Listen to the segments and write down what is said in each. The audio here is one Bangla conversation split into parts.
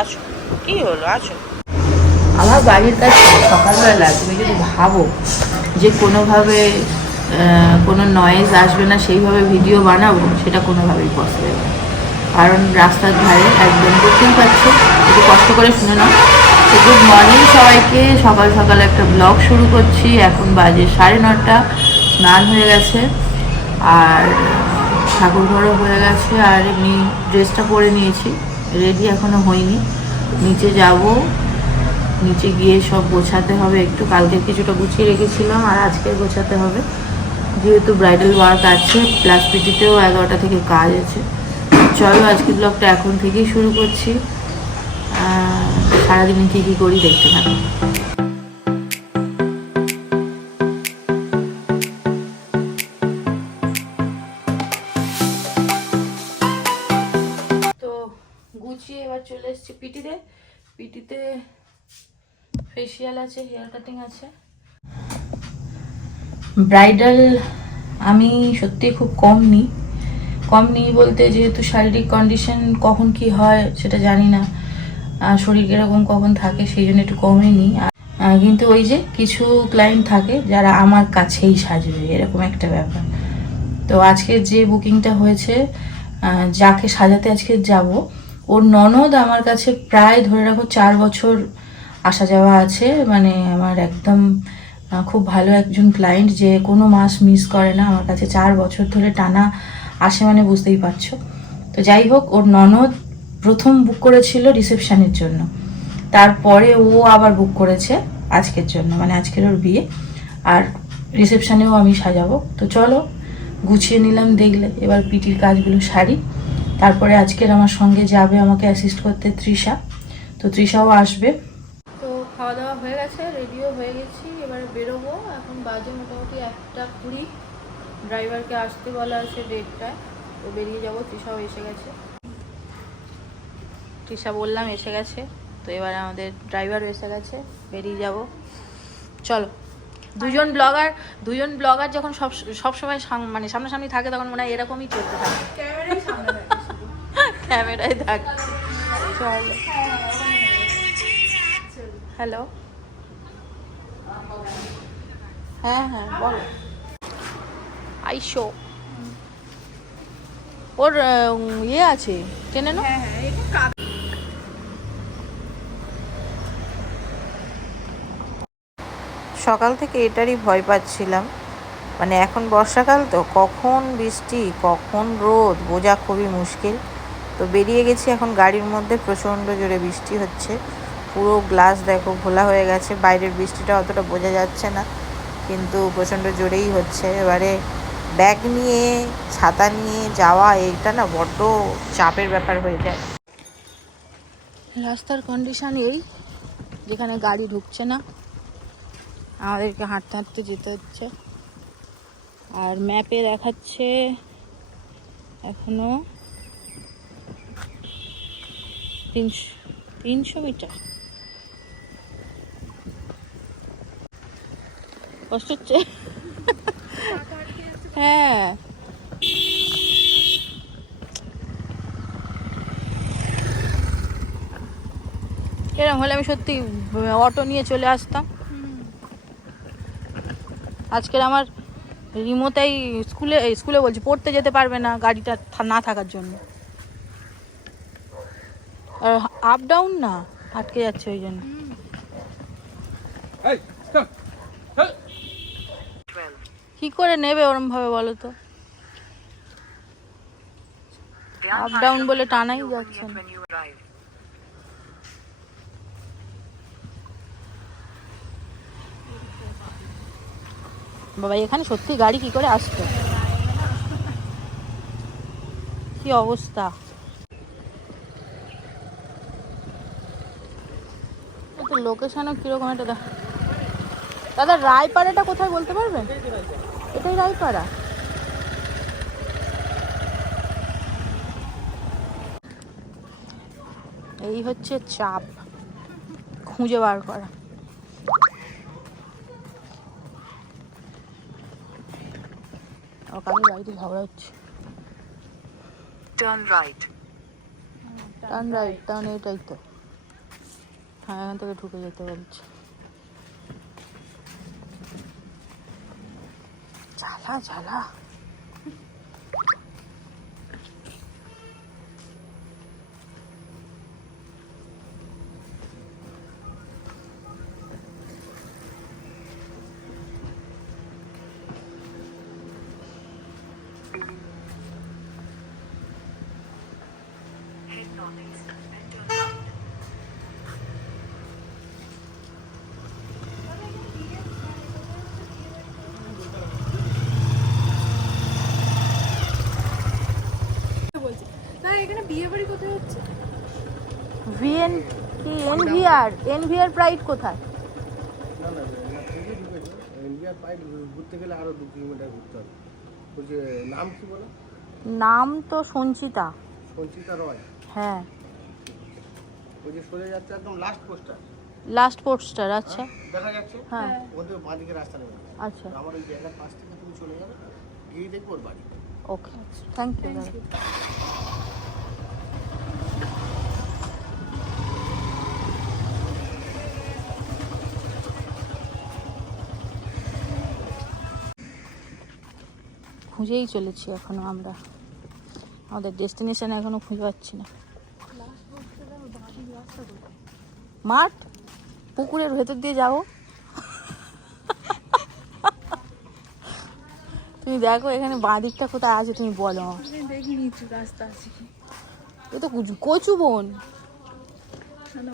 আসো। কি হলো? আসো। আমার বাড়ির কাছে সকালবেলা তুমি যদি ভাবো যে কোনোভাবে কোনো নয়েজ আসবে না, সেইভাবে ভিডিও বানাবো, সেটা কোনোভাবেই পসিবল কারণ রাস্তার ধারে একদম বুঝতেই পারছ একটু কষ্ট করে শুনে নাও। তো গুড মর্নিং সবাইকে। সকাল সকাল একটা ব্লগ শুরু করছি। এখন বাজে সাড়ে নটা। স্নান হয়ে গেছে। আর ঠাকুর ঘরও হয়ে গেছে। আর এমনি ড্রেসটা পরে নিয়েছি। রেডি এখনও হয়নি। নিচে যাব। নিচে গিয়ে সব গোছাতে হবে। একটু কালকে কিছুটা গুছিয়ে রেখেছিলাম আর আজকে গোছাতে হবে। যেহেতু ব্রাইডাল ওয়ার্ক আছে প্লাস পিটিতেও এগারোটা থেকে কাজ আছে। চলো আজকে ব্লগটা এখন থেকেই শুরু করছি। সারাদিনে কী কী করি দেখতে থাকো। ফেসিয়াল আছে হেয়ার কাটিং আছে। ব্রাইডাল আমি সত্যি খুব কম নিই। কম নিই বলতে যেহেতু শারীরিক কন্ডিশন কখন কি হয় সেটা জানি না। শরীর কীরকম কখন থাকে সেই জন্য একটু কমই নিই। কিন্তু ওই যে কিছু ক্লায়েন্ট থাকে যারা আমার কাছেই সাজবে, এরকম একটা ব্যাপার। তো আজকে যে বুকিংটা হয়েছে যাকে সাজাতে আজকে যাব ওর ননদ আমার কাছে প্রায় ধরে রাখো চার বছর আসা যাওয়া আছে। মানে আমার একদম খুব ভালো একজন ক্লায়েন্ট যে কোনো মাস মিস করে না। আমার কাছে চার বছর ধরে টানা আসে মানে বুঝতেই পারছ। তো যাই হোক, ওর ননদ প্রথম বুক করেছিল রিসেপশানের জন্য। তারপরে ও আবার বুক করেছে আজকের জন্য মানে আজকের ওর বিয়ে। আর রিসেপশানেও আমি সাজাবো। তো চলো, গুছিয়ে নিলাম, দেখলে। এবার পিটির কাজগুলো সারি। তারপরে আজকের আমার সঙ্গে যাবে আমাকে অ্যাসিস্ট করতে তৃষা। তো তৃষাও আসবে। তো খাওয়া দাওয়া হয়ে গেছে রেডিও হয়ে গেছি এবার বেরোবো। এখন বাজে মোটামুটি একটা কুড়ি। ড্রাইভারকে আসতে বলা আছে ডেটটায় তো বেরিয়ে যাব তৃষাও এসে গেছে। তৃষা বললাম এসে গেছে। তো এবার আমাদের ড্রাইভার এসে গেছে বেরিয়ে যাব। চলো। দুজন ব্লগার দুজন ব্লগার যখন সব সব সময় মানে সামনাসামনি থাকে তখন মনে হয় এরকমই চলতে থাকে। ক্যামেরায় থাক চলো। হ্যালো? হ্যাঁ হ্যাঁ বলো। আইসো। ওর ইয়ে আছে চেনে না? সকাল থেকে এটারই ভয় পাচ্ছিলাম। মানে এখন বর্ষাকাল তো কখন বৃষ্টি কখন রোদ বোঝা খুবই মুশকিল। তো বেরিয়ে গেছি এখন গাড়ির মধ্যে, প্রচণ্ড জোরে বৃষ্টি হচ্ছে। পুরো গ্লাস দেখো ঘোলা হয়ে গেছে, বাইরের বৃষ্টিটা অতটা বোঝা যাচ্ছে না, কিন্তু প্রচণ্ড জোরেই হচ্ছে। এবারে ব্যাগ নিয়ে, ছাতা নিয়ে যাওয়া, এইটা না বড্ড চাপের ব্যাপার হয়ে যায়। রাস্তার কন্ডিশন এই, যেখানে গাড়ি ঢুকছে না, আমাদেরকে হাঁটতে হাঁটতে যেতে হচ্ছে। আর ম্যাপে দেখাচ্ছে, এখনও তিনশো তিনশো মিটার। কষ্ট হচ্ছে। হ্যাঁ। এরকম হলে আমি সত্যি অটো নিয়ে চলে আসতাম। আজকের আমার রিমোতাই স্কুলে স্কুলে বলছি, পড়তে যেতে পারবে না গাড়িটা না থাকার জন্য আর আপ ডাউন না আটকে যাচ্ছে ওই জন্য। কি করে নেবে ওরম ভাবে বলো তো? আপ ডাউন বলে টানাই যাচ্ছে না। বাবা এখানে সত্যি গাড়ি কি করে আসতো কি অবস্থা? লোকেশনও কীরকম একটা দেখ। দাদা রায়পাড়াটা কোথায় বলতে পারবেন? এটাই রায়পাড়া। এই হচ্ছে চাপ। খুঁজে বার করা। কারও বাড়িতে ঝগড়া হচ্ছে। Turn right. Turn right turn এটাই তো। হ্যাঁ এখান থেকে ঢুকে যেতে বলছে। চালা জ্বালা বলছে না এখানে বিয়ে বাড়ি কোথায় হচ্ছে ভিএন কি এনভিআর এনভিআর প্রাইড কোথায় নাম কি বলো? নাম তো সঞ্চিতা। সঞ্চিতা রয়। হ্যাঁ। ওই যে সরে যাচ্ছে একদম লাস্ট পোস্টার লাস্ট পোস্টার আচ্ছা। দেখা যাচ্ছে? হ্যাঁ। ওদের বাঁদিকে রাস্তা নেমে আচ্ছা। আমার ওই জায়গার পাশ থেকে তুমি চলে যাবে গিয়ে দেখব ওর বাড়ি। ওকে থ্যাংক ইউ খুঁজেই চলেছি এখনও আমরা। আমাদের ডেস্টিনেশন এখনও খুঁজে পাচ্ছি না। মাঠ? পুকুরের ভেতর দিয়ে যাব। তুমি দেখো এখানে বাঁ দিকটা কোথায় আছে তুমি বলো। আমাকে। আমি দেখি নিচু রাস্তা আছে কি। এ তো কুচু- কচু বোন।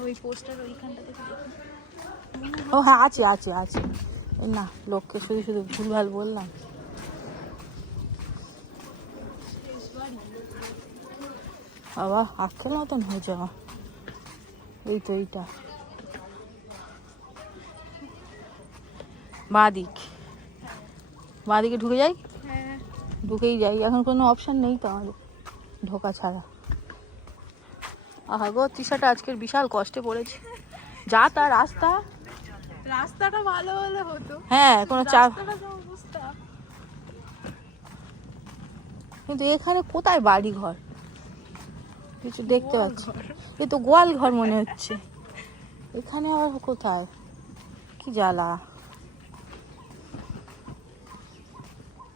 ওই পোস্টার ওইখানটা ও হ্যাঁ আছে আছে আছে। না লোককে শুধু শুধু ভুলভাল বললাম। বাবা আখের মতন হয়ে যাওয়া। এই তো এইটা। বাদিক। বাদিকে ঢুকে যাই? হ্যাঁ। ঢুকেই যাই। এখন কোনো অপশন নেই তো আমাদের ঢোকা ছাড়া। আহা গো তৃষাটা আজকের বিশাল কষ্টে পড়েছে। যা তার রাস্তা। রাস্তাটা ভালো হলে হতো। হ্যাঁ কোনো চাপ অবস্থা। কিন্তু এখানে কোথায় বাড়ি ঘর কিছু দেখতে পাচ্ছি। এ তো গোয়াল ঘর মনে হচ্ছে। এখানে আবার কোথায়? কি জ্বালা।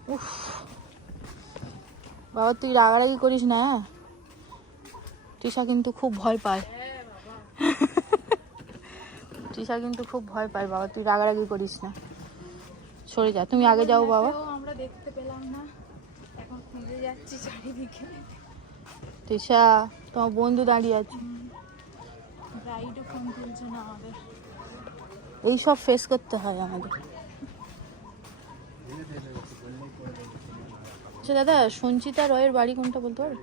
উফ। বাবা তুই রাগারাগি করিস না হ্যাঁ? তৃষা কিন্তু খুব ভয় পায়। তৃষা কিন্তু খুব ভয় পায় বাবা তুই রাগারাগি করিস না। সরে যা তুমি আগে যাও বাবা। আমরা দেখতে পেলাম না। এখন খুঁজে যাচ্ছি চারিদিকে। তৃষা তোমার বন্ধু দাঁড়িয়ে আছে। রাইডও ফোন তুলছে না আমাদের। এইসব ফেস করতে হয় আমাদের। আচ্ছা দাদা সঞ্চিতা রয়ের বাড়ি কোনটা বলতে পারো?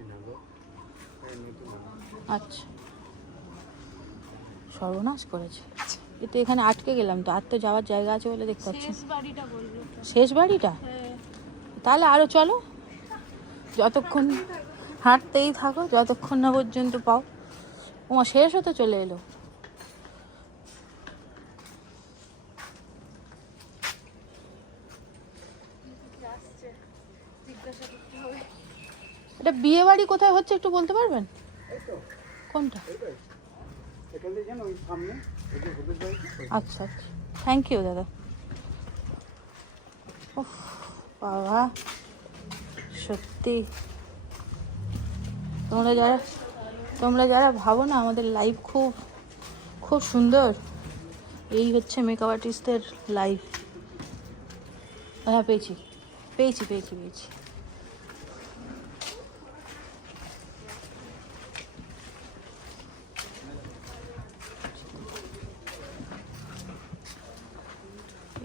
আচ্ছা। সর্বনাশ করেছে। এ তো এখানে আটকে গেলাম তো আর তো যাওয়ার জায়গা আছে বলে দেখতে পাচ্ছি। শেষ বাড়িটা শেষ বাড়িটা? হ্যাঁ। তাহলে আরও চলো। যতক্ষণ হাঁটতেই থাকো, যতক্ষণ না পর্যন্ত পাও। ওমা শেষ হতে চলে এলো। এটা বিয়ে বাড়ি কোথায় হচ্ছে একটু বলতে পারবেন? কোনটা? আচ্ছা আচ্ছা। থ্যাংক ইউ দাদা। বাবা। সত্যি। তোমরা যারা তোমরা যারা ভাবো না, আমাদের লাইফ খুব খুব সুন্দর, এই হচ্ছে মেকআপ আর্টিস্টদের লাইফ হ্যাঁ পেয়েছি পেয়েছি পেয়েছি পেয়েছি।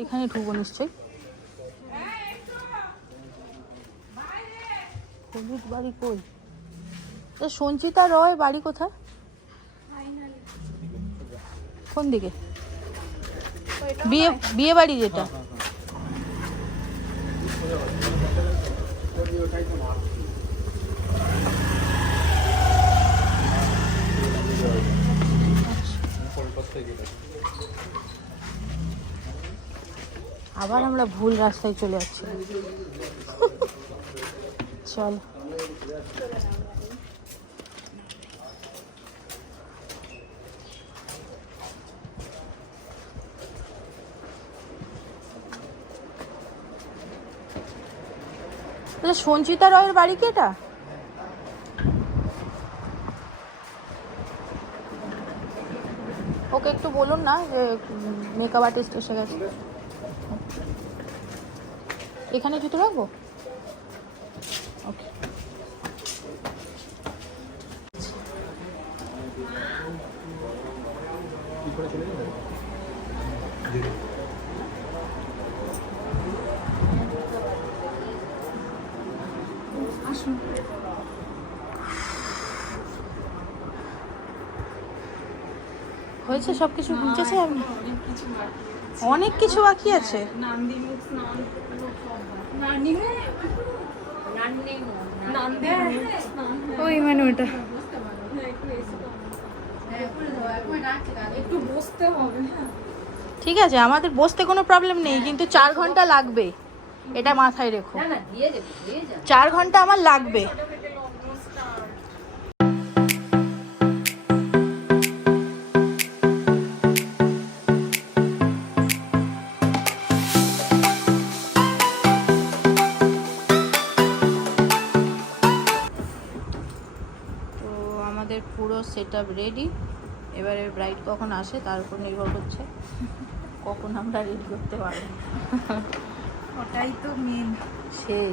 এখানে ঢুকবো নিশ্চয়ই। হলুদ বাড়ি কই? সঞ্চিতা রয় বাড়ি কোথায়? কোন দিকে? বিয়ে বিয়ে বাড়ি যেটা? আবার আমরা ভুল রাস্তায় চলে যাচ্ছি। চল। আচ্ছা সঞ্চিতা রয়ের বাড়ি কি এটা? ওকে একটু বলুন না যে মেকআপ আর্টিস্ট এসে গেছে। এখানে জুতো রাখব? ওকে হয়েছে সব কিছু বুঝেছে আপনি অনেক কিছু বাকি আছে? ওই মানে ওটা। ঠিক আছে আমাদের বসতে কোনো প্রবলেম নেই কিন্তু চার ঘণ্টা লাগবে। এটা মাথায় রেখো। চার ঘণ্টা আমার লাগবে। তো আমাদের পুরো সেট আপ রেডি এবারে ব্রাইড কখন আসে তার উপর নির্ভর করছে। কখন আমরা রেডি করতে পারব। ওটাই তো মেন সেই।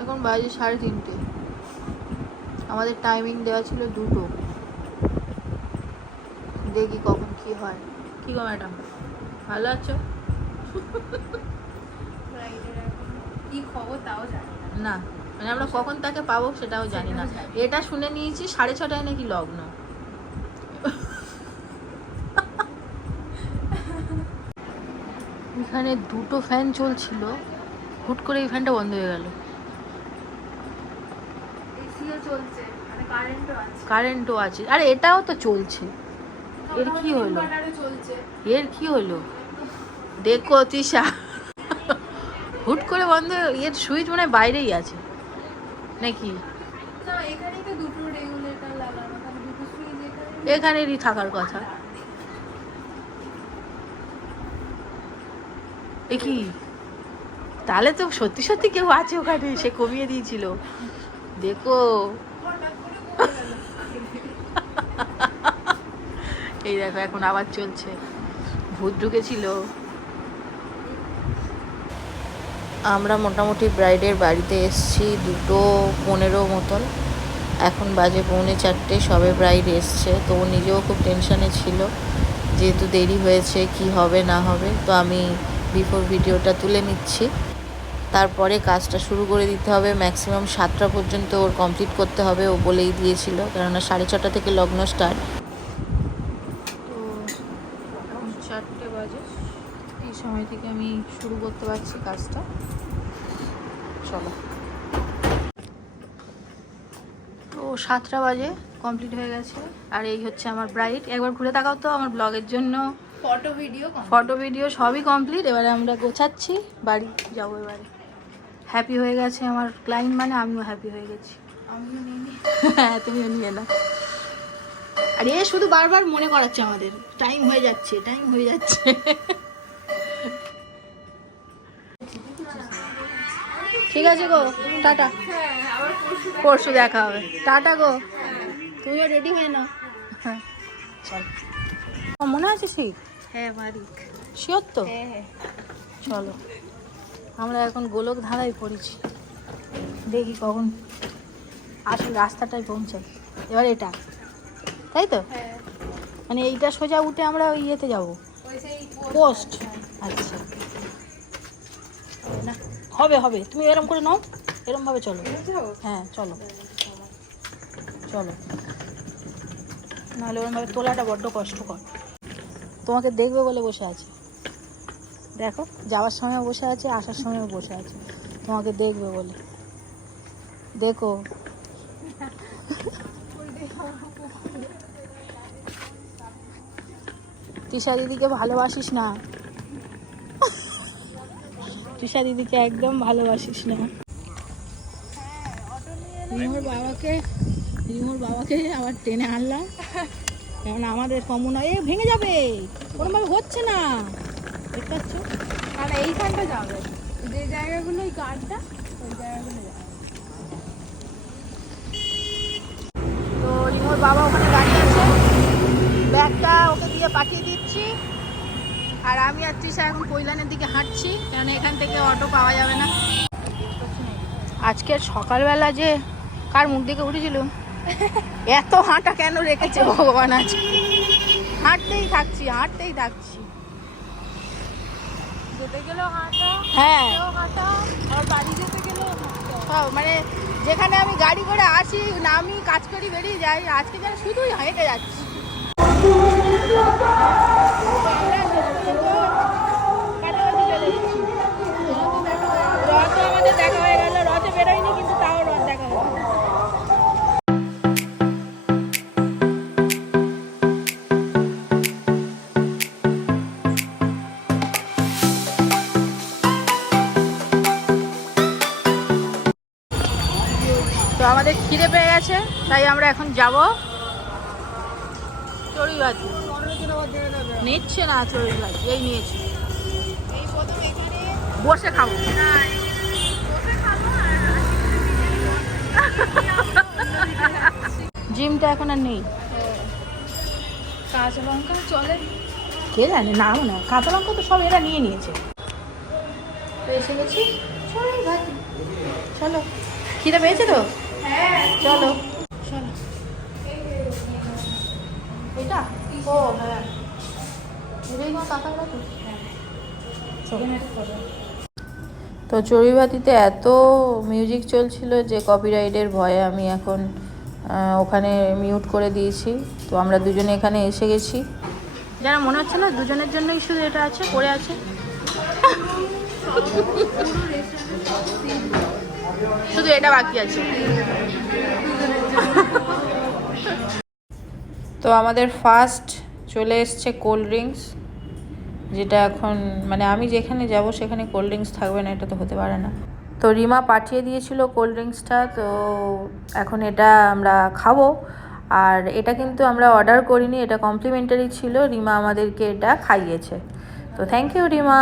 এখন বাজে সাড়ে তিনটে। আমাদের টাইমিং দেওয়া ছিল দুটো। দেখি কখন কি হয়। কি গো ম্যাডাম ভালো আছো? কি খবর তাও জানি না। না মানে আমরা কখন তাকে পাবো সেটাও জানি না। এটা শুনে নিয়েছি সাড়ে ছটায় নাকি লগ্ন। এখানে দুটো ফ্যান চলছিল। হুট করে এই ফ্যানটা বন্ধ হয়ে গেল। চলছে মানে কারেন্টও আছে। কারেন্টও আরে এটাও তো চলছে। এর কি হলো? এর কি হলো? দেখো তিশা হুট করে বন্ধ হয়ে- এর সুইচ মনে হয় বাইরেই আছে। নাকি? এখানেই তো দুটো রেগুলেটর লাগানো তাহলে দুটো সুইচ এখানে এখানেরই থাকার কথা এ কি? তাহলে তো সত্যি সত্যি কেউ আছে ওখানে, সে কমিয়ে দিয়েছিল। দেখো। এই দেখো, এখন আবার চলছে। ভূত ঢুকেছিল। আমরা মোটামুটি ব্রাইডের বাড়িতে এসছি, দুটো পনেরো মতন। এখন বাজে পৌনে চারটে, সবে ব্রাইড এসছে। তো ও নিজেও খুব টেনশানে ছিল, যেহেতু দেরি হয়েছে, কি হবে না হবে। তো আমি বিফোর ভিডিওটা তুলে নিচ্ছি। তারপরে কাজটা শুরু করে দিতে হবে। ম্যাক্সিমাম সাতটা পর্যন্ত ওর কমপ্লিট করতে হবে, ও বলেই দিয়েছিল। কেননা সাড়ে ছটা থেকে লগ্ন স্টার্ট চারটে বাজে। এই সময় থেকে আমি শুরু করতে পারছি কাজটা। চলো। তো সাতটা বাজে কমপ্লিট হয়ে গেছে। আর এই হচ্ছে আমার ব্রাইট একবার ঘুরে তাকাও তো আমার ব্লগের জন্য। ফটো ভিডিও ফটো ভিডিও সবই কমপ্লিট এবারে আমরা গোছাচ্ছি বাড়ি যাব এবারে। হ্যাপি হয়ে গেছে আমার ক্লায়েন্ট মানে আমিও হ্যাপি হয়ে গেছি। আমিও হ্যাঁ তুমিও নিয়ে নাও। আর এ শুধু বারবার মনে করাচ্ছে আমাদের। টাইম হয়ে যাচ্ছে টাইম হয়ে যাচ্ছে। ঠিক আছে গো টাটা। পরশু দেখা হবে। টাটা গো। তুমিও রেডি হয়ে নাও। হ্যাঁ চল। মনে আছে সেই? হ্যাঁ শিওর তো? হ্যাঁ হ্যাঁ। চলো আমরা এখন গোলক ধাঁধায় পড়েছি। দেখি কখন আসল রাস্তাটায় পৌঁছাই। এবার এটা তাই তো? হ্যাঁ। মানে এইটা সোজা উঠে আমরা ওই ইয়েতে যাব। পোস্ট। আচ্ছা। না হবে হবে। তুমি এরম করে নাও। এরম ভাবে চলো। হ্যাঁ চলো। চলো। নাহলে ওরমভাবে তোলাটা বড্ড কষ্টকর। তোমাকে দেখবে বলে বসে আছে। দেখো, যাওয়ার সময় বসে আছে, আসার সময়ও বসে আছে। তোমাকে দেখবে বলে। দেখো। তিশা দিদিকে ভালোবাসিস না? তিশা দিদিকে একদম ভালোবাসিস না? রিমোর বাবাকে রিমোর বাবাকে আবার টেনে আনলাম। কারণ আমাদের কমন এ ভেঙে যাবে। কোনোভাবে হচ্ছে না। দেখতে পাচ্ছ? আর এইখানটা যাবে যে জায়গাগুলো ওই গার্ডটা ওই জায়গাগুলো যাবে তো রিমোর বাবা ওখানে দাঁড়িয়ে আছে। ব্যাগটা ওকে দিয়ে পাঠিয়ে দিচ্ছি। আর আমি আর তৃষা এখন কৈলানের দিকে হাঁটছি কারণ এখান থেকে অটো পাওয়া যাবে না। আজকে সকালবেলা যে কার মুখ দিকে উঠেছিল? এত হাঁটা কেন রেখেছে ভগবান আজ? হাঁটতেই থাকছি হাঁটতেই থাকছি। যেতে গেলেও হাঁটা হ্যাঁ। হাঁটা আর বাড়ি যেতে গেলেও সব মানে যেখানে আমি গাড়ি করে আসি নামি কাজ করি বেরিয়ে যাই আজকে যেন শুধুই হেঁটে যাচ্ছি। গেছে তাই আমরা এখন যাব। চড়ুইবাতি নিচ্ছে না চড়ুইবাতি এই নিয়েছি। এই বসে খাব। জিমটা এখন আর নেই। কাঁচা লঙ্কা চলে। কে জানে না না কাঁচা লঙ্কা তো সব এরা নিয়ে নিয়েছে। তো এসে গেছি চলো খিদে পেয়েছে তো? চলো। চলো এটা? ও হ্যাঁ। এটাই কোনো কাঁচাগুলো তো তো চড়ুইভাতিতে এত মিউজিক চলছিল যে কপিরাইটের ভয়ে আমি এখন ওখানে মিউট করে দিয়েছি। তো আমরা দুজনে এখানে এসে গেছি। যেন মনে হচ্ছে না দুজনের জন্যই শুধু এটা আছে পড়ে আছে। শুধু এটা বাকি আছে। তো আমাদের ফার্স্ট চলে এসছে কোল্ড ড্রিঙ্কস যেটা এখন মানে আমি যেখানে যাব সেখানে কোল্ড ড্রিঙ্কস থাকবে না, এটা তো হতে পারে না। তো রিমা পাঠিয়ে দিয়েছিল কোল্ড ড্রিঙ্কসটা তো এখন এটা আমরা খাব। আর এটা কিন্তু আমরা অর্ডার করিনি, এটা কমপ্লিমেন্টারি ছিল, রিমা আমাদেরকে এটা খাইয়েছে। তো thank you Rima.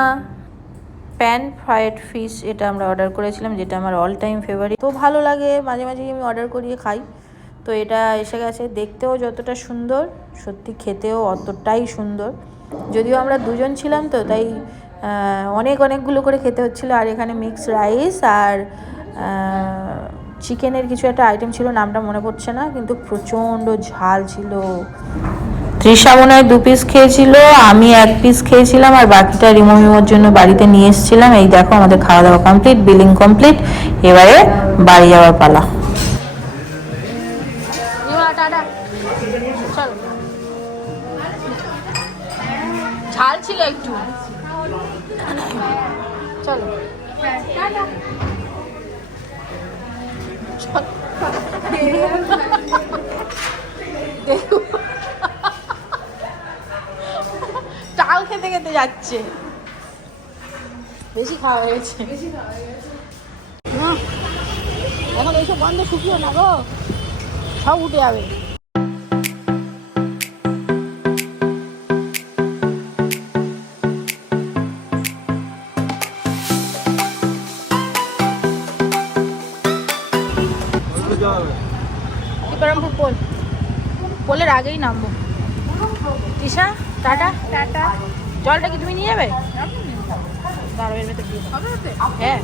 Pan fried fish এটা আমরা অর্ডার করেছিলাম, যেটা আমার অল টাইম ফেভারিট তো ভালো লাগে, মাঝে মাঝে আমি অর্ডার করিয়ে খাই। তো এটা এসে গেছে, দেখতেও যতটা সুন্দর, সত্যি খেতেও অতটাই সুন্দর। যদিও আমরা দুজন ছিলাম তো, তাই অনেক অনেকগুলো করে খেতে হচ্ছিল। আর এখানে মিক্স রাইস আর চিকেনের কিছু একটা আইটেম ছিল, নামটা মনে পড়ছে না, কিন্তু প্রচণ্ড ঝাল ছিল। তৃষা মনে হয় দু পিস খেয়েছিল আমি এক পিস খেয়েছিলাম আর বাকিটা রিমোমিমোর জন্য বাড়িতে নিয়ে এসেছিলাম। এই দেখো আমাদের খাওয়া দাওয়া কমপ্লিট বিলিং কমপ্লিট এবারে বাড়ি যাওয়ার পালা। ঝাল ছিল একটু। চলো। চল। খেতে খেতে যাচ্ছে। বেশি খাওয়া হয়েছে। না, এখন এইসব বন্ধ শুকিও না গো। সব উঠে যাবে। পোলের আগেই নামবো। তিশা টাটা? টাটা। জলটা কি তুমি নিয়ে যাবে? দাঁড়াও এর ভেতর হ্যাঁ।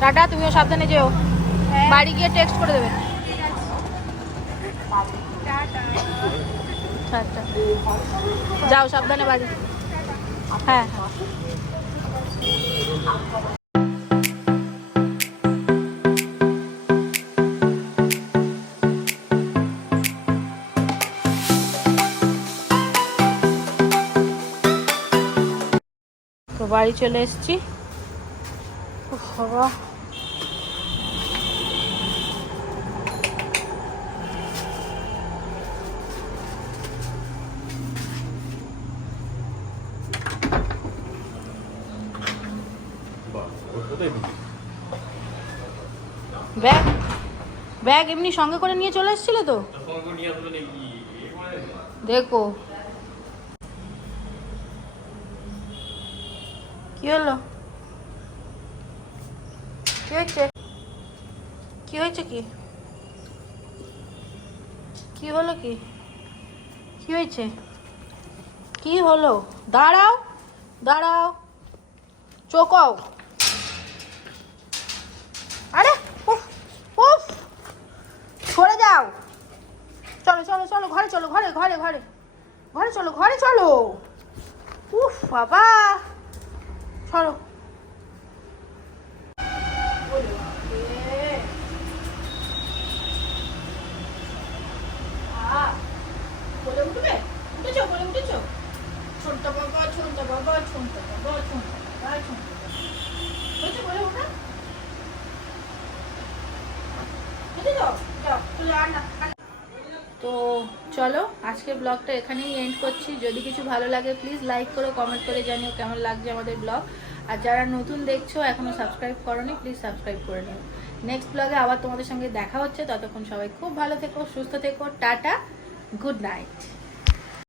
টাটা তুমিও সাবধানে যেও। বাড়ি গিয়ে টেক্সট করে দেবে। টাটা। যাও সাবধানে বাড়ি। হ্যাঁ হ্যাঁ। বাড়ি চলে এসেছি। বাবা। ব্যাগ ব্যাগ এমনি সঙ্গে করে নিয়ে চলে এসেছিলে তো? দেখো। কি হলো? কি হয়েছে? কি হয়েছে কি? কি হলো কি? কি হয়েছে? কি হলো? দাঁড়াও দাঁড়াও, চোকাও। আরে, উফ উফ, সরে যাও। চলো চলো চলো, ঘরে চলো, ঘরে ঘরে ঘরে। ঘরে চলো ঘরে চলো। উফ, বাবা। ওঠা তো চলো, আজকের ব্লগটা এখানেই এন্ড করছি। যদি কিছু ভালো লাগে প্লিজ লাইক করো কমেন্ট করে জানিও কেমন লাগছে আমাদের ব্লগ আর যারা নতুন দেখছ, এখনও সাবস্ক্রাইব করোনি প্লিজ সাবস্ক্রাইব করে নিও। নেক্সট ব্লগে আবার তোমাদের সঙ্গে দেখা হচ্ছে। ততক্ষণ সবাই খুব ভালো থেকো, সুস্থ থেকো, টাটা গুড নাইট